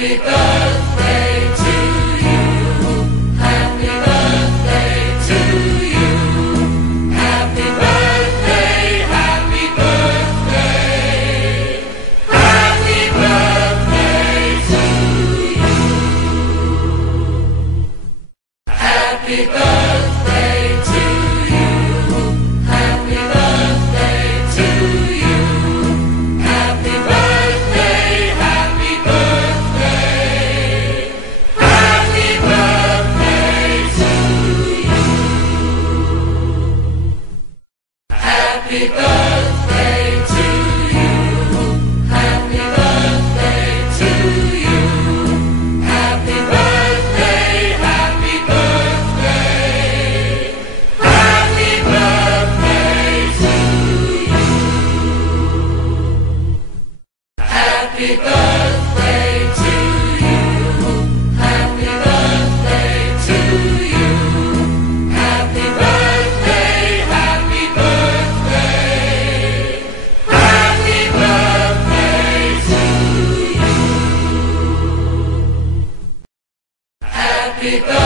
Happy birthday to you. Happy birthday to you. Happy birthday, happy birthday. Happy birthday to you. Happy birthday to you. Happy birthday to you. Happy birthday, happy birthday. Happy birthday to you. Happy birthday to you. Happy birthday to you. Happy birthday, happy birthday. Happy birthday to you. Happy birthday to you. Happy birthday to you. Happy birthday, happy birthday. Happy birthday to you. Happy birthday.